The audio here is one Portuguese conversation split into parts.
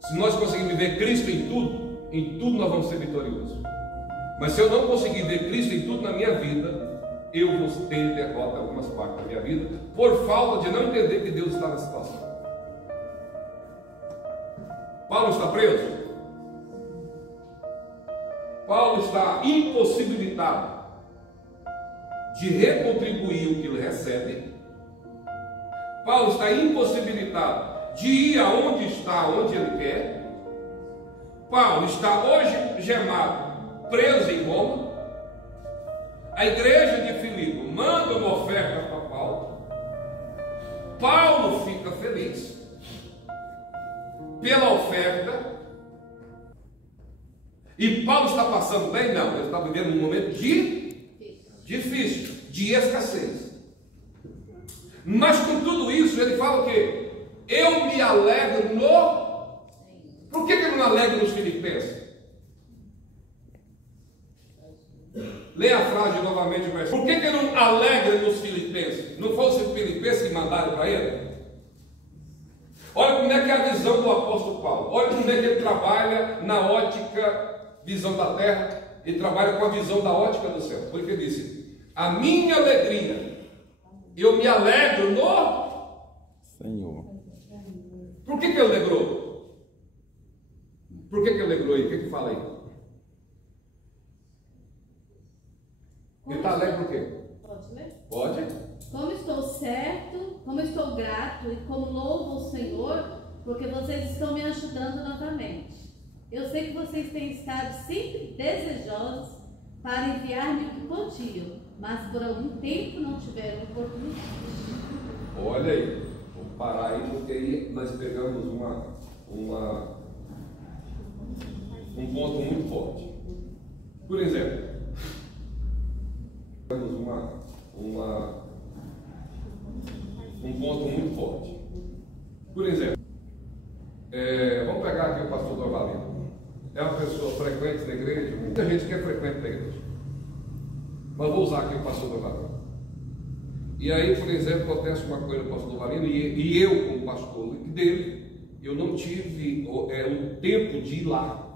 Se nós conseguirmos ver Cristo em tudo nós vamos ser vitoriosos. Mas se eu não conseguir ver Cristo em tudo na minha vida, eu vou ter derrota em algumas partes da minha vida, por falta de não entender que Deus está na situação. Paulo está preso? Paulo está impossibilitado de recontribuir o que ele recebe. Paulo está impossibilitado de ir aonde está, onde ele quer. Paulo está hoje gemado, preso em Roma. A igreja de Filipe manda uma oferta para Paulo. Paulo fica feliz pela oferta. E Paulo está passando bem? Não, ele está vivendo um momento difícil, de escassez. Mas com tudo isso, ele fala o quê? Eu me alegro no... Por que ele não alegra nos filipenses? Leia a frase novamente. Por que ele não alegra nos filipenses? Não fosse os filipenses que mandaram para ele? Olha como é que é a visão do apóstolo Paulo. Olha como é que ele trabalha na ótica, visão da terra, e trabalha com a visão da ótica do céu. Por isso ele disse: a minha alegria, eu me alegro no Senhor. Por que ele alegrou? Por que ele alegrou aí? O que fala aí? Ele está alegre por quê? Pode ler? Pode. Como estou certo, como estou grato e como louvo o Senhor, porque vocês estão me ajudando novamente. Eu sei que vocês têm estado sempre desejosos para enviar-me o que podiam, mas por algum tempo não tiveram oportunidade. Olha aí, vou parar aí porque aí nós pegamos um ponto muito forte. Por exemplo, pegamos um ponto muito forte. Por exemplo, vamos pegar aqui o pastor Dorvalino. É uma pessoa frequente na igreja, muita gente que é frequente na igreja. Mas vou usar aqui o pastor Dorvalino. E aí, por exemplo, acontece uma coisa com o pastor Dorvalino, e eu, como pastor dele, eu não tive o tempo de ir lá.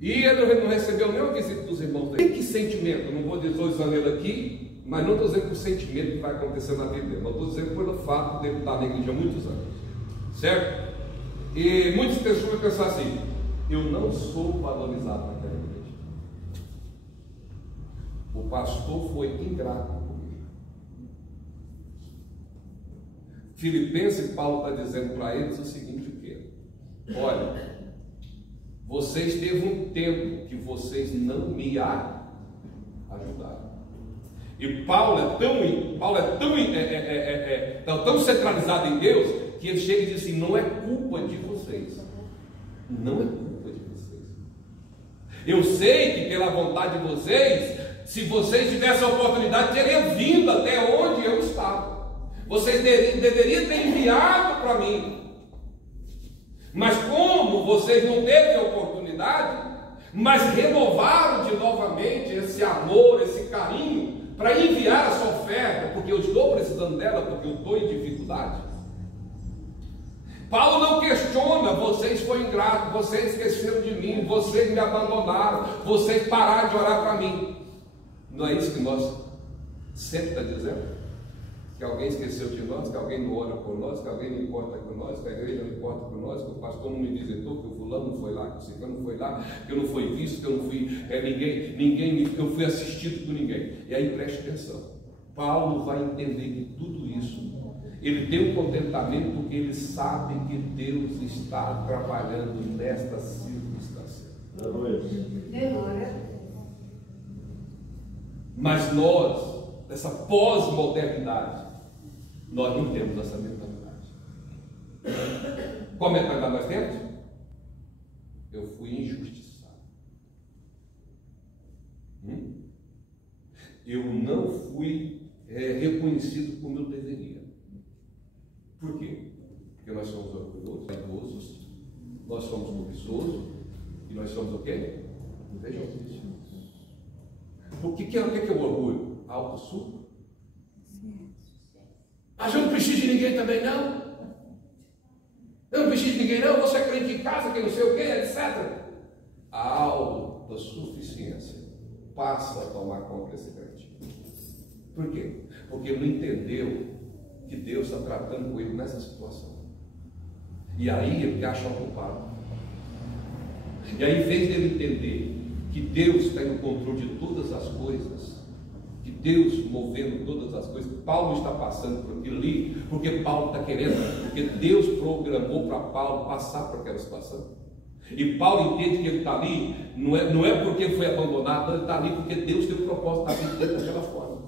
E ele não recebeu nenhuma visita dos irmãos dele. Que sentimento? Eu não vou dizer ele aqui, mas não estou dizendo que o sentimento que vai acontecer na vida dele, mas estou dizendo pelo fato de ele estar na igreja há muitos anos. Certo? E muitas pessoas vão pensar assim: eu não sou valorizado naquela igreja. O pastor foi ingrato comigo. Filipenses, Paulo está dizendo para eles o seguinte: o quê? Olha, vocês teve um tempo que vocês não me ajudaram. E Paulo é tão centralizado em Deus que ele chega e diz assim: não é culpa de vocês. Não é culpa de vocês. Eu sei que pela vontade de vocês, se vocês tivessem a oportunidade, teriam vindo até onde eu estava. Vocês deveriam ter enviado para mim. Mas como vocês não teve a oportunidade, mas renovaram de novamente esse amor, esse carinho, para enviar a sua oferta, porque eu estou precisando dela, porque eu estou em dificuldade. Paulo não questiona: vocês foram ingratos, vocês esqueceram de mim, vocês me abandonaram, vocês pararam de orar para mim. Não é isso que nós sempre estamos dizendo? Que alguém esqueceu de nós, que alguém não ora por nós, que alguém não importa com nós, que a igreja não importa com nós, que o pastor não me visitou, que o fulano não foi lá, que o ciclano não foi lá, que eu não fui visto, que eu não fui que eu fui assistido por ninguém. E aí preste atenção: Paulo vai entender que tudo isso, ele tem um contentamento porque ele sabe que Deus está trabalhando nesta circunstância. Mas nós, nessa pós-modernidade, nós não temos essa mentalidade. Qual mentalidade nós temos? Eu fui injustiçado. Eu não fui reconhecido como eu deveria. Por quê? Porque nós somos orgulhosos, vaidosos, nós somos cobiçosos e nós somos o quê? Invejosos. O que é o orgulho? Autossuco? A gente não precisa de ninguém também, não. Eu não preciso de ninguém, não, você é crente em casa, que não sei o que, etc. A autossuficiência passa a tomar conta desse crente. Por quê? Porque ele não entendeu que Deus está tratando com ele nessa situação. E aí ele acha o culpado. E aí, em vez dele entender que Deus está no controle de todas as coisas, que Deus movendo todas as coisas, Paulo está passando por aquilo ali, porque Paulo está querendo, porque Deus programou para Paulo passar por aquela situação. E Paulo entende que ele está ali, não é porque ele foi abandonado, ele está ali porque Deus tem um propósito na vida dele daquela forma.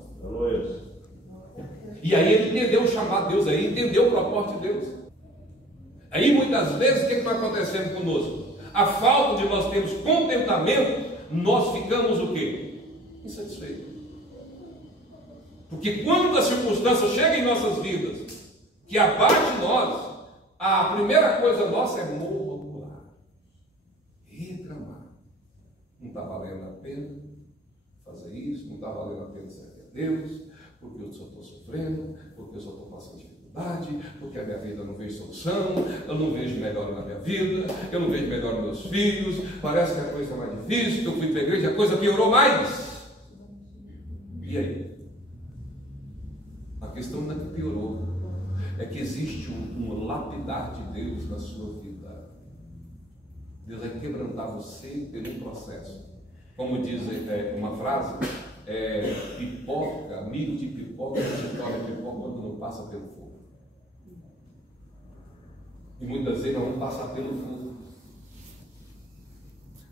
E aí ele entendeu o chamado de Deus, aí entendeu o propósito de Deus. Aí muitas vezes o que está acontecendo conosco? A falta de nós termos contentamento, nós ficamos o quê? Insatisfeitos. Porque quando a circunstância chega em nossas vidas, que abate nós, a primeira coisa nossa é murmurar, reclamar. Não está valendo a pena fazer isso, não está valendo a pena servir a Deus, porque eu só estou sofrendo, porque eu só estou passando dificuldade, porque a minha vida não vejo solução, eu não vejo melhor na minha vida, eu não vejo melhor nos meus filhos, parece que a coisa é mais difícil, que eu fui para a igreja, a coisa piorou mais. E aí? A questão não é que piorou, é que existe um lapidar de Deus na sua vida. Deus vai quebrantar você pelo processo. Como diz uma frase, pipoca, amigo de pipoca, se torna pipoca quando não passa pelo fogo. E muitas vezes nós vamos passar pelo fogo.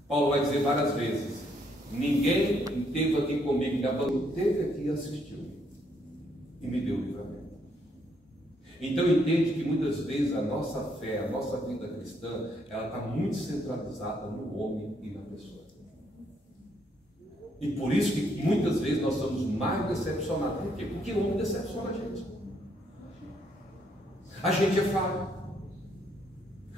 Paulo vai dizer várias vezes: ninguém esteve aqui comigo, esteve aqui e assistiu e me deu livramento. Então entende que muitas vezes a nossa fé, a nossa vida cristã, ela está muito centralizada no homem e na pessoa. E por isso que muitas vezes nós somos mais decepcionados. Por quê? Porque o homem decepciona a gente. A gente é falho.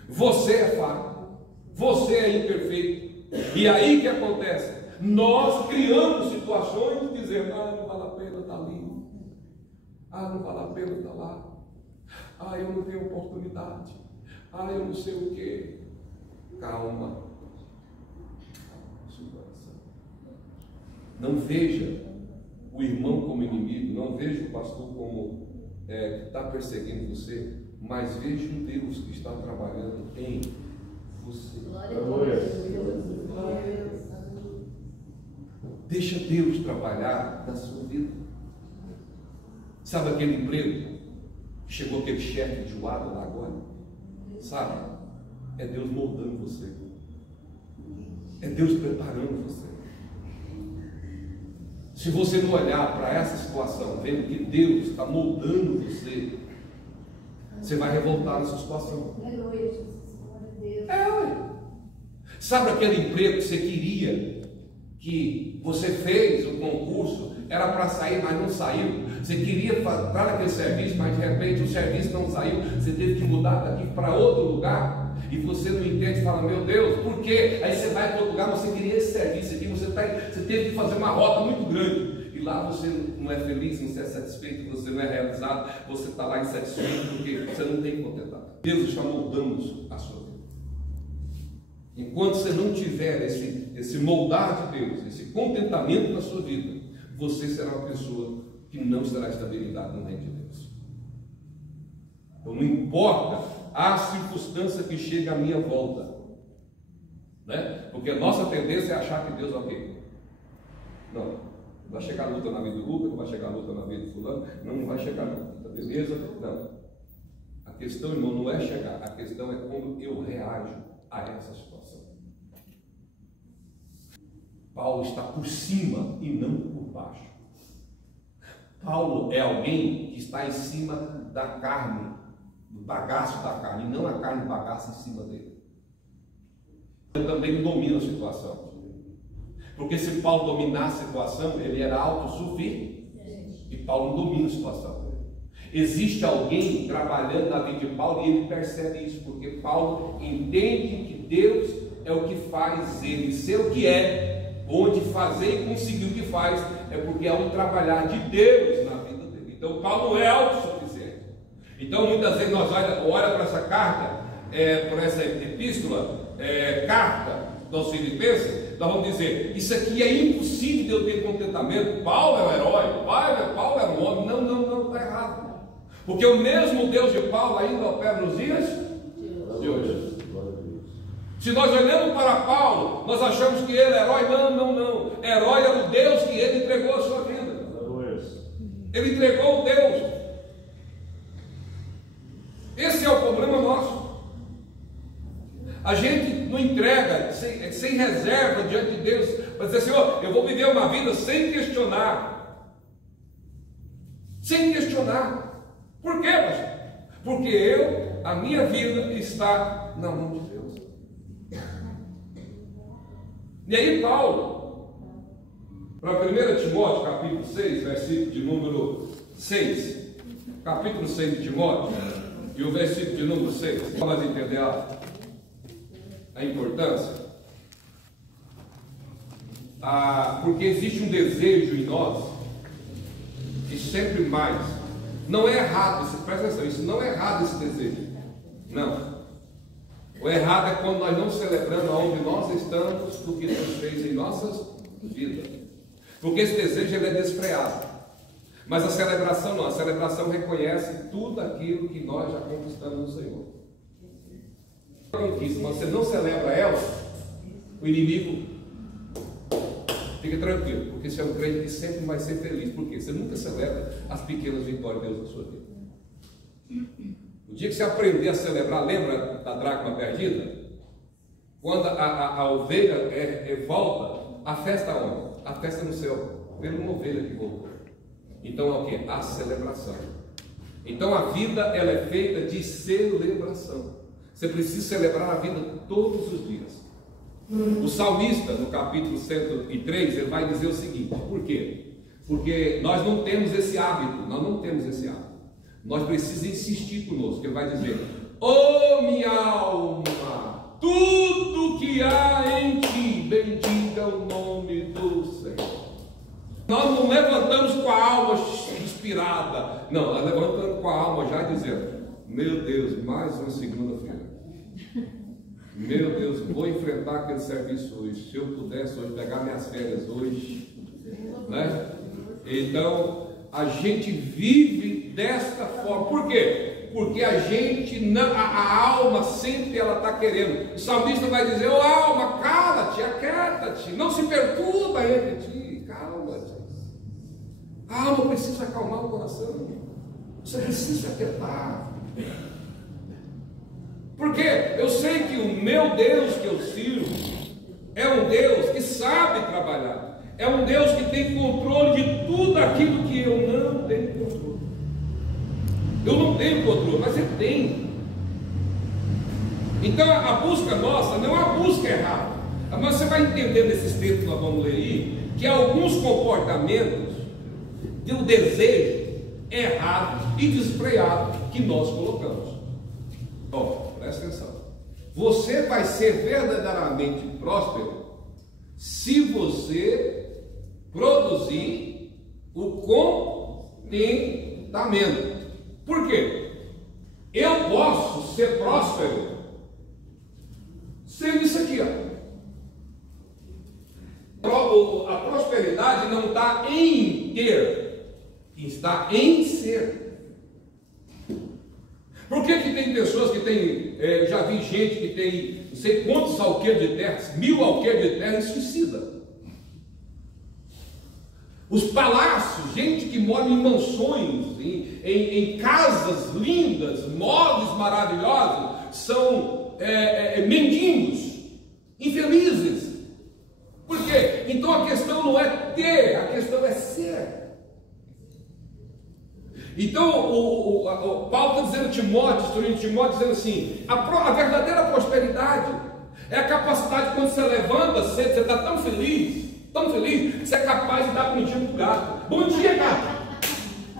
Você é falho. Você é imperfeito. E aí o que acontece? Nós criamos situações dizendo: não vale a pena estar ali. Não vale a pena estar lá. Eu não tenho oportunidade. Eu não sei o quê. Calma. Não veja o irmão como inimigo, não veja o pastor como que está perseguindo você, mas veja um Deus que está trabalhando em você. Deixa Deus trabalhar na sua vida. Sabe aquele emprego? Chegou aquele chefe enjoado lá agora? Sabe? É Deus moldando você. É Deus preparando você. Se você não olhar para essa situação, vendo que Deus está moldando você, você vai revoltar nessa situação. Sabe aquele emprego que você queria, que você fez o concurso, era para sair, mas não saiu. Você queria entrar naquele serviço, mas de repente o serviço não saiu, você teve que mudar daqui para outro lugar. E você não entende e fala: meu Deus, por quê? Aí você vai para outro lugar, você queria esse serviço aqui, você teve que fazer uma rota muito grande. E lá você não é feliz, não é satisfeito, você não é realizado, você está lá insatisfeito porque você não tem contentado. Deus está moldando a sua vida. Enquanto você não tiver esse moldar de Deus, esse contentamento na sua vida, você será uma pessoa que não terá estabilidade no reino de Deus. Então não importa a circunstância que chega à minha volta, né? Porque a nossa tendência é achar que Deus é o quê? Não vai chegar a luta na vida do Lucas, não vai chegar a luta na vida do fulano, não vai chegar não, beleza? Não. A questão, irmão, não é chegar, a questão é como eu reajo a essa situação. Paulo está por cima e não por baixo. Paulo é alguém que está em cima da carne, do bagaço da carne, e não a carne bagaça em cima dele. Ele também domina a situação. Porque se Paulo dominasse a situação, ele era autossuficiente. E Paulo não domina a situação. Existe alguém trabalhando na vida de Paulo e ele percebe isso, porque Paulo entende que Deus é o que faz ele ser o que é, onde fazer e conseguir o que faz, é porque há um trabalhar de Deus na vida dele. Então Paulo não é autossuficiente. Então muitas vezes nós olhamos para essa carta, por essa epístola, carta dos Filipenses, nós vamos dizer, isso aqui é impossível de eu ter contentamento. Paulo é o herói, Paulo é um homem. Não, está errado. Porque o mesmo Deus de Paulo ainda opera nos dias de hoje. Se nós olhamos para Paulo, nós achamos que ele é herói. Não. Herói é o Deus que ele entregou a sua vida. Ele entregou o Deus. Esse é o problema nosso. A gente não entrega sem reserva diante de Deus, para dizer, Senhor, eu vou viver uma vida sem questionar. Sem questionar. Por quê, pastor? Porque a minha vida está na mão de Deus. E aí Paulo, para 1 Timóteo, capítulo 6, versículo de número 6, capítulo 6 de Timóteo, e o versículo de número 6, para nós entender a importância, porque existe um desejo em nós de sempre mais. Não é errado, presta atenção, isso não é errado, esse desejo, não. O errado é quando nós não celebramos onde nós estamos do que Deus fez em nossas vidas, porque esse desejo ele é desfreado. Mas a celebração não, a celebração reconhece tudo aquilo que nós já conquistamos no Senhor. Conquista, mas você não celebra ela, o inimigo fica tranquilo, porque você é um crente que sempre vai ser feliz, porque você nunca celebra as pequenas vitórias de Deus na sua vida. O dia que você aprender a celebrar, lembra da dracma perdida? Quando a ovelha volta, a festa onde? A festa no céu, vendo uma ovelha que voltou. Então é o que? A celebração. Então a vida ela é feita de celebração. Você precisa celebrar a vida todos os dias. O salmista, no capítulo 103, ele vai dizer o seguinte: por quê? Porque nós não temos esse hábito, nós precisamos insistir conosco. Ele vai dizer: ó minha alma, tudo que há em ti, bendiga o nome do Senhor. Nós não levantamos com a alma inspirada, não, nós levantamos com a alma já dizendo: meu Deus, mais uma segunda-feira. Meu Deus, vou enfrentar aquele serviço hoje. Se eu pudesse hoje pegar minhas férias hoje, né? Então a gente vive desta forma. Por quê? Porque a gente não, a alma sempre ela está querendo. O salmista vai dizer: ô alma, cala-te, aquieta-te, não se perturba entre ti, calma-te. A alma precisa acalmar o coração. Você precisa se aquietar. Porque eu sei que o meu Deus que eu sirvo é um Deus que sabe trabalhar, é um Deus que tem controle de tudo aquilo que eu não tenho controle. Eu não tenho controle, mas Ele tem. Então a busca nossa não é uma busca errada. Mas você vai entender nesses textos que nós vamos ler aí, que há alguns comportamentos de um desejo errado e desfreado que nós colocamos. Bom, presta atenção. Você vai ser verdadeiramente próspero se você produzir o contentamento. Por quê? Eu posso ser próspero sendo isso aqui, ó. A prosperidade não está em ter, está em ser. Por que tem pessoas que tem, já vi gente que tem não sei quantos alqueires de terra, 1000 alqueires de terra e suicida. Os palácios, gente que mora em mansões, em casas lindas, móveis maravilhosos, são mendigos, infelizes. Por quê? Então a questão não é ter, a questão é ser. Então o Paulo está dizendo a Timóteo, instruindo Timóteo, dizendo assim: a verdadeira prosperidade é a capacidade, quando você levanta cedo, você está tão feliz, que você é capaz de dar comidinha para o gato. Bom dia, gato.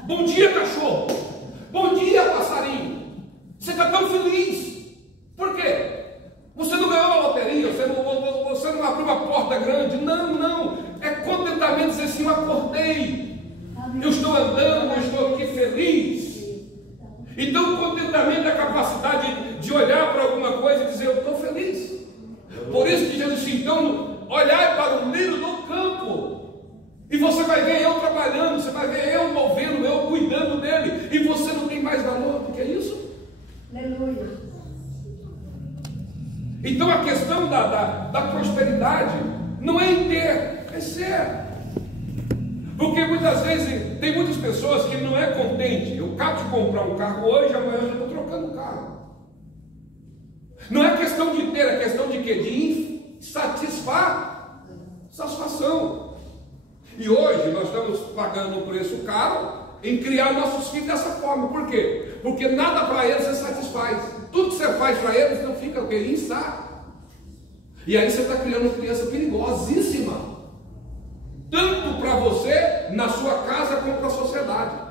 Bom dia, cachorro. Bom dia, passarinho. Você está tão feliz. Por quê? Você não ganhou a loteria, você não abriu uma porta grande. Não. É contentamento dizer assim: eu acordei. Eu estou andando, eu estou aqui feliz. Então o contentamento é a capacidade de olhar para alguma coisa e dizer, eu estou feliz. Por isso que Jesus disse, então, olhai para o lírio do campo, e você vai ver eu trabalhando, você vai ver eu movendo, eu cuidando dele, e você não tem mais valor do que isso? Aleluia. Então a questão da prosperidade não é em ter, é ser. Porque muitas vezes tem muitas pessoas que não é contente. Eu acabo de comprar um carro hoje, amanhã eu já estou trocando o carro. Não é questão de ter, é questão de quê? De satisfação. E hoje nós estamos pagando um preço caro em criar nossos filhos dessa forma. Por quê? Porque nada para eles se satisfaz. Tudo que você faz para eles não fica o quê? E aí você está criando uma criança perigosíssima. Tanto para você, na sua casa, como para a sociedade.